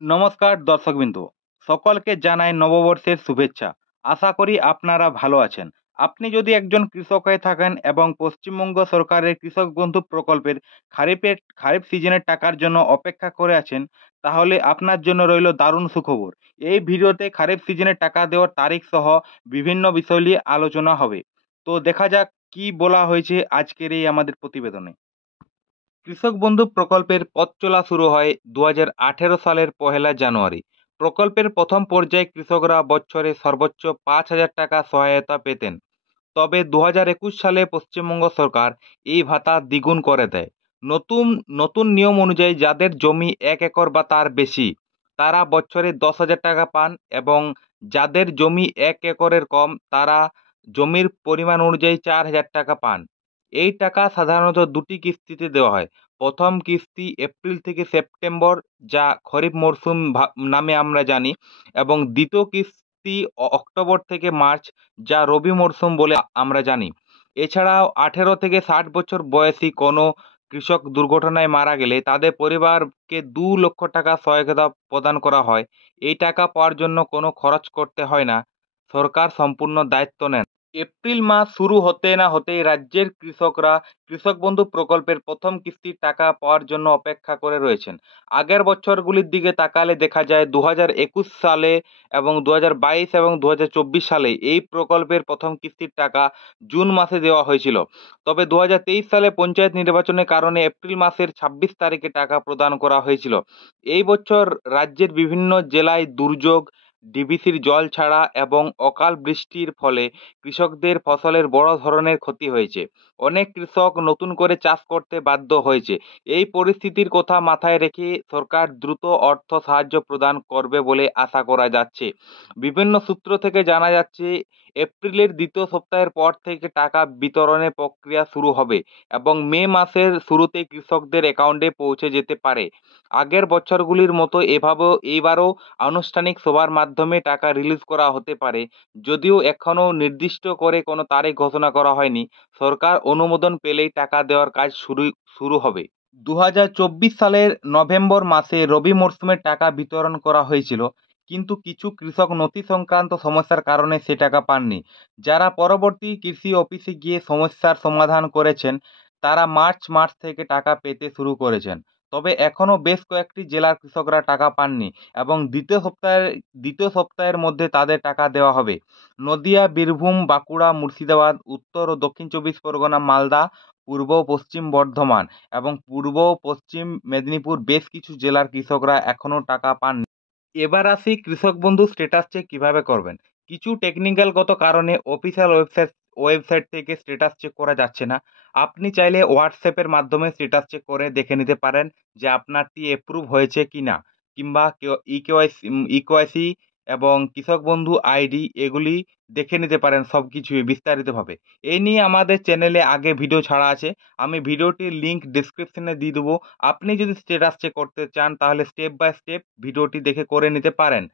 নমস্কার দর্শকবৃন্দ, সকলকে জানাই নববর্ষের শুভেচ্ছা। আশা করি আপনারা ভালো আছেন। আপনি যদি একজন কৃষক হয়ে থাকেন এবং পশ্চিমবঙ্গ সরকারের কৃষক বন্ধু প্রকল্পের খারিফ সিজনের টাকার জন্য অপেক্ষা করে আছেন, তাহলে আপনার জন্য রইল দারুণ সুখবর। এই ভিডিওতে খারিফ সিজনের টাকা দেওয়ার তারিখ সহ বিভিন্ন বিষয় নিয়ে আলোচনা হবে। তো দেখা যাক কি বলা হয়েছে আজকের এই আমাদের প্রতিবেদনে। কৃষক বন্ধু প্রকল্পের পথ চলা শুরু হয় 2018 সালের 1 জানুয়ারি। প্রকল্পের প্রথম পর্যায়ে কৃষকরা বছরে সর্বোচ্চ 5,000 টাকা সহায়তা পেতেন। তবে 2021 সালে পশ্চিমবঙ্গ সরকার এই ভাতা দ্বিগুণ করে দেয়। নতুন নতুন নিয়ম অনুযায়ী যাদের জমি 1 একর বা তার বেশি, তারা বছরে 10,000 টাকা পান, এবং যাদের জমি 1 একরের কম, তারা জমির পরিমাণ অনুযায়ী 4,000 টাকা পান। এই টাকা সাধারণত দুটি কিস্তিতে দেওয়া হয়। প্রথম কিস্তি এপ্রিল থেকে সেপ্টেম্বর, যা খরিফ মরশুম নামে আমরা জানি, এবং দ্বিতীয় কিস্তি অক্টোবর থেকে মার্চ, যা রবি মরশুম বলে আমরা জানি। এছাড়াও 18 থেকে 60 বছর বয়সী কোনো কৃষক দুর্ঘটনায় মারা গেলে তাদের পরিবারকে 2 লক্ষ টাকা সহায়তা প্রদান করা হয়। এই টাকা পাওয়ার জন্য কোনো খরচ করতে হয় না, সরকার সম্পূর্ণ দায়িত্ব নেন। এপ্রিল মাস শুরু হতে না হতেই রাজ্যের কৃষকরা কৃষক বন্ধু প্রকল্পের প্রথম কিস্তির টাকা পাওয়ার জন্য অপেক্ষা করে রয়েছেন। আগের বছরগুলির দিকে তাকালে দেখা যায় 2021 সালে এবং 2022 এবং 2024 সালে এই প্রকল্পের প্রথম কিস্তির টাকা জুন মাসে দেওয়া হয়েছিল। তবে 2023 সালে পঞ্চায়েত নির্বাচনের কারণে এপ্রিল মাসের 26 তারিখে টাকা প্রদান করা হয়েছিল। এই বছর রাজ্যের বিভিন্ন জেলায় দুর্যোগ, ডিভিসির জল ছাড়া এবং অকাল বৃষ্টির ফলে কৃষকদের ফসলের বড় ধরনের ক্ষতি হয়েছে। অনেক কৃষক নতুন করে চাষ করতে বাধ্য হয়েছে। এই পরিস্থিতির কথা মাথায় রেখে সরকার দ্রুত অর্থ সাহায্য প্রদান করবে বলে আশা করা যাচ্ছে। বিভিন্ন সূত্র থেকে জানা যাচ্ছে, এপ্রিলের দ্বিতীয় সপ্তাহের পর থেকে টাকা বিতরণের প্রক্রিয়া শুরু হবে এবং মে মাসের শুরুতে কৃষকদের অ্যাকাউন্টে পৌঁছে যেতে পারে। আগের বছরগুলির মতো এইবারও আনুষ্ঠানিক সভার মাধ্যমে টাকা রিলিজ করা হতে পারে, যদিও এখনও নির্দিষ্ট করে কোনো তারিখ ঘোষণা করা হয়নি। সরকার অনুমোদন পেলেই টাকা দেওয়ার কাজ শুরু হবে। 2024 সালের নভেম্বর মাসে রবি মরশুমের টাকা বিতরণ করা হয়েছিল, কিন্তু কিছু কৃষক নথি সংক্রান্ত সমস্যার কারণে সে টাকা পাননি। যারা পরবর্তী কৃষি অফিসে গিয়ে সমস্যার সমাধান করেছেন, তারা মার্চ থেকে টাকা পেতে শুরু করেছেন। তবে এখনও বেশ কয়েকটি জেলার কৃষকরা টাকা পাননি, এবং দ্বিতীয় সপ্তাহের মধ্যে তাদের টাকা দেওয়া হবে। নদিয়া, বীরভূম, বাঁকুড়া, মুর্শিদাবাদ, উত্তর ও দক্ষিণ 24 পরগনা, মালদা, পূর্ব ও পশ্চিম বর্ধমান এবং পূর্ব ও পশ্চিম মেদিনীপুর বেশ কিছু জেলার কৃষকরা এখনও টাকা পাননি। এবার আসি কৃষক বন্ধু স্ট্যাটাস চেক কিভাবে করবেন। কিছু টেকনিক্যালগত কারণে অফিসিয়াল ওয়েবসাইট থেকে স্ট্যাটাস চেক করা যাচ্ছে না। আপনি চাইলে হোয়াটসঅ্যাপের মাধ্যমে স্ট্যাটাস চেক করে দেখে নিতে পারেন যে আপনারটি অ্যাপ্রুভ হয়েছে কিনা, কিংবা ইকেওয়াইসি এবং কৃষক বন্ধু আইডি এগুলি দেখে নিতে পারেন সবকিছুই বিস্তারিতভাবে। এই নিয়ে আমাদের চ্যানেলে আগে ভিডিও ছাড়া আছে, আমি ভিডিওটির লিংক ডিসক্রিপশনে দিয়ে দেবো। আপনি যদি স্ট্যাটাস চেক করতে চান তাহলে স্টেপ বাই স্টেপ ভিডিওটি দেখে করে নিতে পারেন।